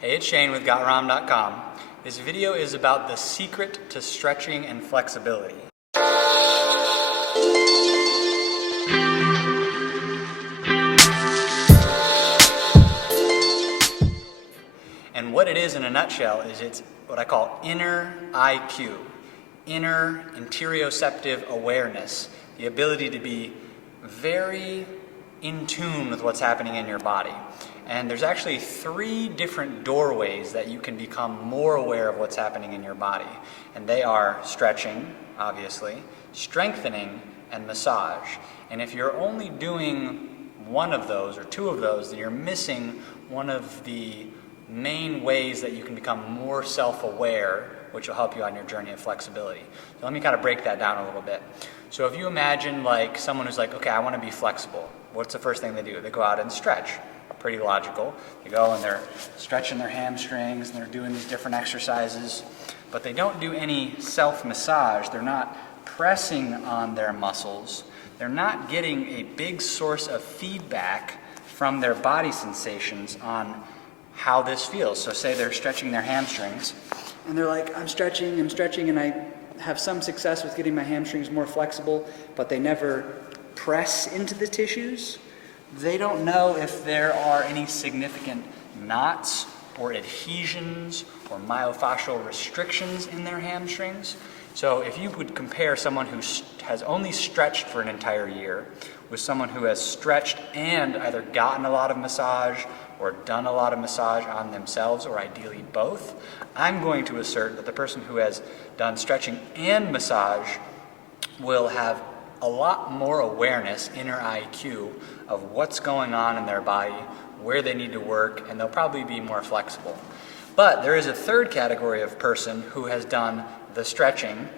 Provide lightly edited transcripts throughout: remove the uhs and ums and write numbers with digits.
Hey, it's Shane with GotRom.com. This video is about the secret to stretching and flexibility. And what it is in a nutshell is it's what I call inner IQ, inner interoceptive awareness, the ability to be very in tune with what's happening in your body. And there's actually 3 different doorways that you can become more aware of what's happening in your body. And they are stretching, obviously, strengthening, and massage. And if you're only doing one of those or 2 of those, then you're missing one of the main ways that you can become more self-aware, which will help you on your journey of flexibility. So let me kind of break that down a little bit. So if you imagine like someone who's like, okay, I want to be flexible. What's the first thing they do? They go out and stretch. Pretty logical. They go and they're stretching their hamstrings and they're doing these different exercises, but they don't do any self-massage. They're not pressing on their muscles. They're not getting a big source of feedback from their body sensations on how this feels. So say they're stretching their hamstrings and they're like, I'm stretching, and I have some success with getting my hamstrings more flexible, but they never press into the tissues. They don't know if there are any significant knots or adhesions or myofascial restrictions in their hamstrings. So if you would compare someone who has only stretched for an entire year with someone who has stretched and either gotten a lot of massage or done a lot of massage on themselves, or ideally both, I'm going to assert that the person who has done stretching and massage will have a lot more awareness, inner IQ, of what's going on in their body, where they need to work, and they'll probably be more flexible. But there is a third category of person who has done the stretching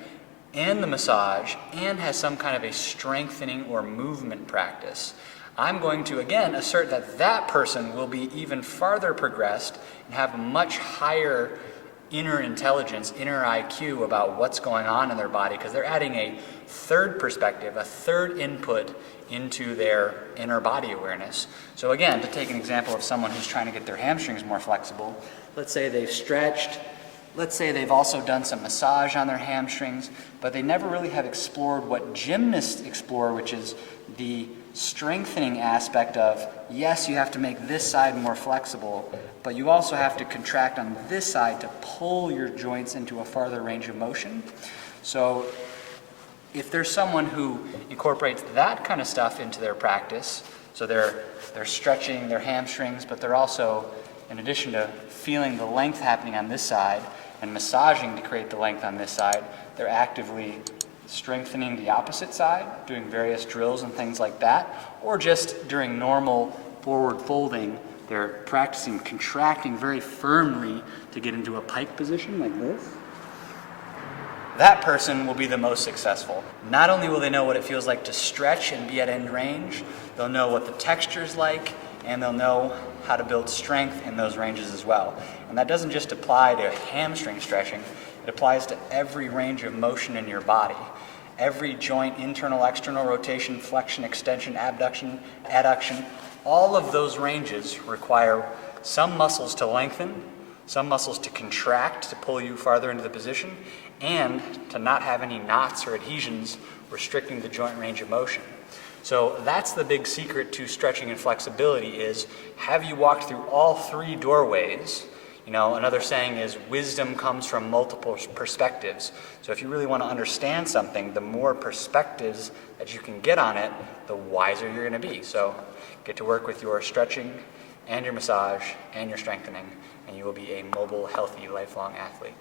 and the massage and has some kind of a strengthening or movement practice. I'm going to again assert that that person will be even farther progressed and have a much higher inner intelligence, inner IQ about what's going on in their body, because they're adding a third perspective, a third input into their inner body awareness. So again, to take an example of someone who's trying to get their hamstrings more flexible, let's say they've stretched, let's say they've also done some massage on their hamstrings, but they never really have explored what gymnasts explore, which is the strengthening aspect of, yes, you have to make this side more flexible, but you also have to contract on this side to pull your joints into a farther range of motion. So if there's someone who incorporates that kind of stuff into their practice, so they're stretching their hamstrings, but they're also, in addition to feeling the length happening on this side and massaging to create the length on this side, they're actively strengthening the opposite side, doing various drills and things like that, or just during normal forward folding, they're practicing contracting very firmly to get into a pike position like this. That person will be the most successful. Not only will they know what it feels like to stretch and be at end range, they'll know what the texture's like, and they'll know how to build strength in those ranges as well. And that doesn't just apply to hamstring stretching, it applies to every range of motion in your body. Every joint, internal, external rotation, flexion, extension, abduction, adduction, all of those ranges require some muscles to lengthen, some muscles to contract to pull you farther into the position, and to not have any knots or adhesions restricting the joint range of motion. So that's the big secret to stretching and flexibility is, have you walked through all 3 doorways? You know, another saying is wisdom comes from multiple perspectives. So if you really want to understand something, the more perspectives that you can get on it, the wiser you're going to be. So get to work with your stretching and your massage and your strengthening, and you will be a mobile, healthy, lifelong athlete.